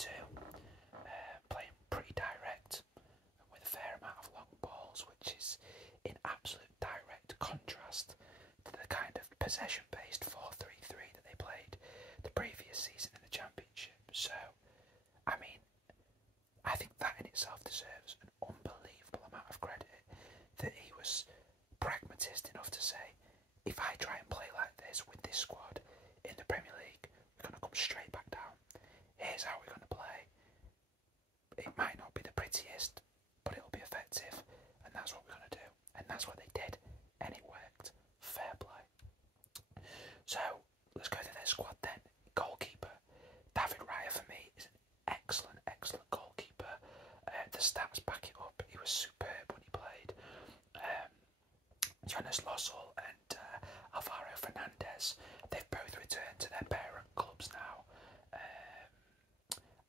2, playing pretty direct with a fair amount of long balls, which is in absolute direct contrast to the kind of possession-based 4-3-3 that they played the previous season in the Championship. So, I mean, I think that in itself deserves an unbelievable amount of credit, that he was pragmatist enough to say, if I try and play like this with this squad in the Premier League, we're going to come straight back down. Here's how we're going to play. It might not be the prettiest, but it'll be effective, and that's what we're going to do. And that's what they did, and it worked. Fair play. So, let's go to their squad then. Goalkeeper. David Raya, for me, is an excellent, excellent goalkeeper. The stats back it up. He was superb when he played. Jonas Lossell and Alvaro Fernandez, they've both returned to their parent clubs now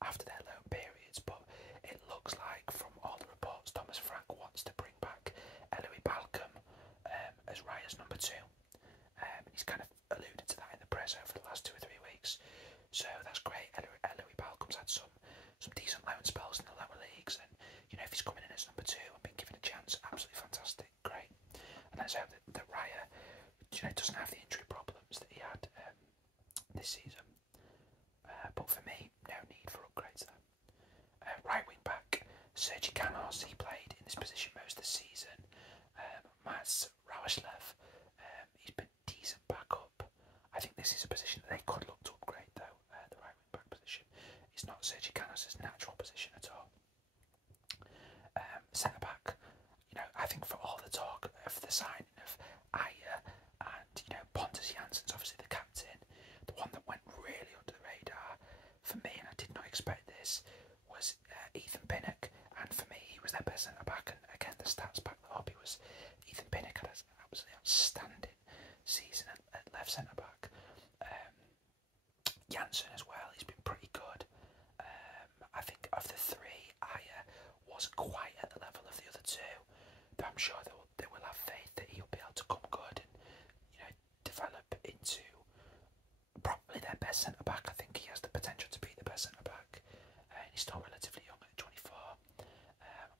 after their loan periods, but it looks like from all the reports Thomas Frank wants to bring back Eloy Balcom as Raya's number 2. He's kind of alluded to that in the press over the last 2 or 3 weeks, so that's great. Eloy Balcom's had some decent loan spells in the lower leagues, and if he's coming in as number 2 and being given a chance, absolutely fantastic, great. And let's hope that Raya, doesn't have the injury problems that he had this season. But for me, no need for upgrades there. Right wing back, Sergi Canos, he played in this position most of the season. Mats Rawashlev, he's been decent backup. I think this is a position that they could look to upgrade though, the right wing back position. It's not Sergi Canos' natural position at all. Centre back, I think for all the talk of the signing of Aya and Pontus Jansson's obviously the captain, the one that went really under the radar for me, and I did not expect this, was Ethan Pinnock, and for me he was their best centre back, and again the stats back that up. Ethan Pinnock had an absolutely outstanding season at left centre back. Jansson as well, he's been pretty good. I think of the 3, Aya wasn't quite at the level of the other 2, but I'm sure they will have faith that he'll be able to come good and develop into probably their best centre back. I think he has the potential to be the best centre back, and he's still relatively young at 24.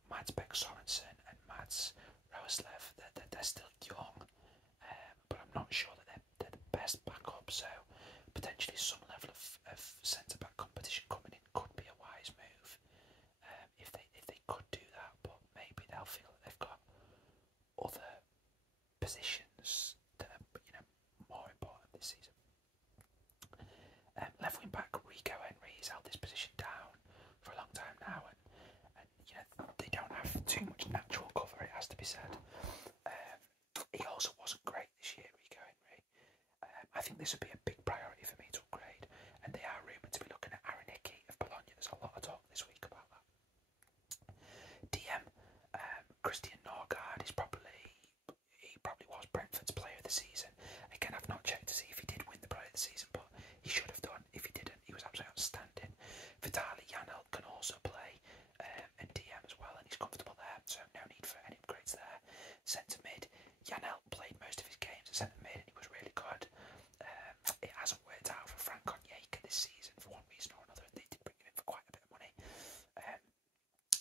Mads Beck Sorensen and Mads Rawashlev, they're still young, but I'm not sure that they're the best backup. So potentially some level of centre back competition coming in could be a wise move if they could do that. But maybe they'll feel that they've got other positions that are more important this season. Left wing back Rico Henry has held this position down for a long time now, and they don't have too much natural cover, it has to be said. He also wasn't great this year, Rico Henry. I think this would be a big priority for me to upgrade, and they are rumoured to be looking at Aaron Hickey of Bologna. There's a lot of talk this week about that. DM Christian Norgard is probably was Brentford's player of the season. Again, I've not checked to see if he did win the player of the season, but he should have done. If he didn't, he was absolutely outstanding. Vitaly Janelt can also play and DM as well, and he's comfortable there, so no need for any upgrades there. Centre mid, Janelt played most of his games at centre mid and he was really good. It hasn't worked out for Frank Onyeka this season for one reason or another. They did bring him in for quite a bit of money.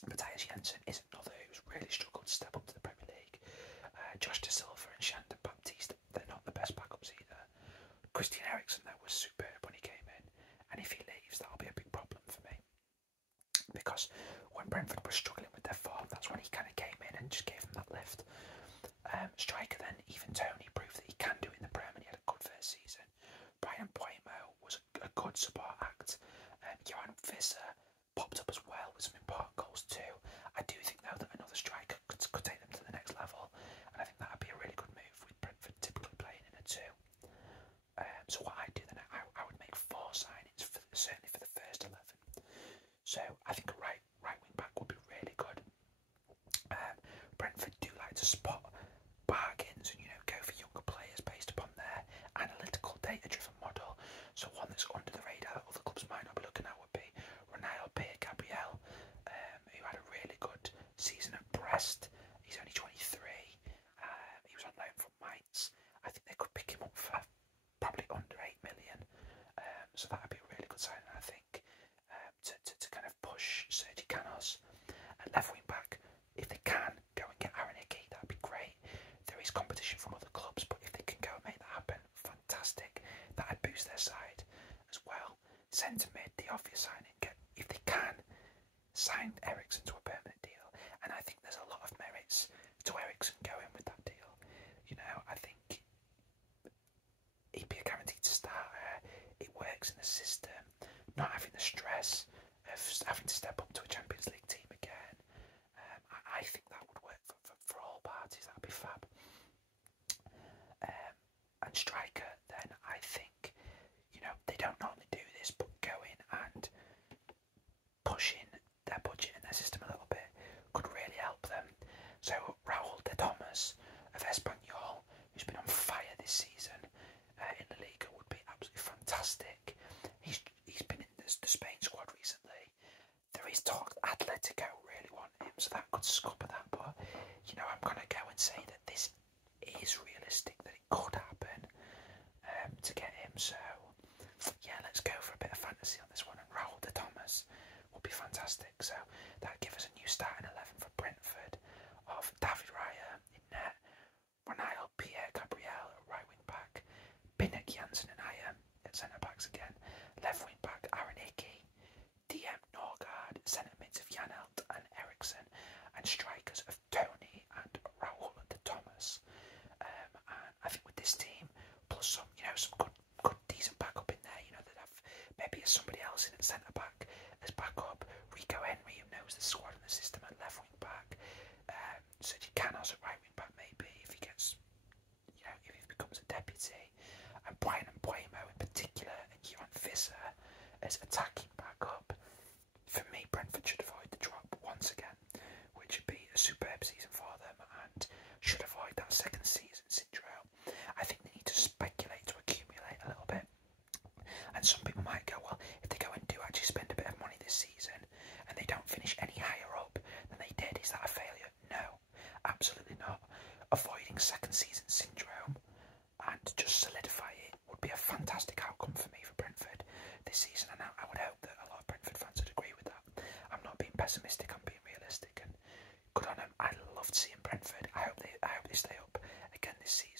Matthias Jensen is another who's really struggled to step up to the Premier League. Josh De Silva and Shandon Baptiste, they're not the best backups either. Christian Eriksen though was superb when he came in, and if he leaves that'll be a big problem for me, because when Brentford was struggling with their form, that's when he kind of came in and just gave them that lift. Striker then, even Tony proved that he can do it in the Prem, and he had a good first season. Brian Buemo was a good support act. Johan Visser popped up as well with some important goals too. I do think though that another striker could take them to the next level, and I think that would be a really good move with Brentford typically playing in a 2. So what I do then, I would make 4 signings, certainly for the first 11. So I think a right wing back would be really good. Brentford do like to spot bargains and go for younger players based upon their analytical data-driven model. So one that's under the radar that other clubs might not be looking at would be Ronaldo Pierre Gabriel, who had a really good season at Brest. He's only 23. He was on loan from Mainz. I think they could pick him up for probably under 8 million. So that would be a really good signing, I think, to signed Eriksen to a permanent deal, and I think there's a lot of merits to Eriksen going with that deal. You know, I think he'd be a guaranteed starter. It works in the system, not having the stress of having to step up to a Champions League team again. I think that would work for all parties. That'd be fab. And striker, then I think, you know, they don't normally do this, but going and pushing their budget and their system a little bit could really help them. So Raúl de Thomas of Espanyol, who's been on fire this season in the Liga, would be absolutely fantastic. He's been in the Spain squad recently. There is talk that Atletico really want him, so that could scupper that. But you know, I'm gonna go and say that this is realistic, that it could happen to get him. So yeah, let's go for a bit of fantasy on this one. And Raúl de Thomas would be fantastic. So that gives us a new starting 11 for Brentford of David Raya in net, Ronaldo, Pierre Gabriel at right wing back, Pinnock, Janssen and Aya at centre backs again, left wing back Aaron Hickey, DM Norgard, centre mids of Janelt and Eriksen, and strikers of Tony and Raúl de Thomas. And I think with this team, plus some, you know, some good decent backup in there, you know, that have maybe somebody else in at centre back as backup, Rico Henry, who knows the squad and the system at left wing back, Sergi Canos at right wing back maybe if he gets, you know, if he becomes a deputy, and Brian and Buemo in particular, and Johan Visser as attacking backup. For me, Brentford should avoid the drop once again, which would be a superb season for them, and should avoid that second season syndrome. I think they need to speculate to accumulate a little bit. And some people might go, well, if they go and do actually spend a bit of money this season and they don't finish any higher up than they did, is that a failure? No, absolutely not. Avoiding second season syndrome and just solidify it would be a fantastic outcome for me for Brentford this season, and I would hope that a lot of Brentford fans would agree with that. I'm not being pessimistic, I'm being realistic, and good on them. I loved seeing Brentford. I hope they stay up again this season.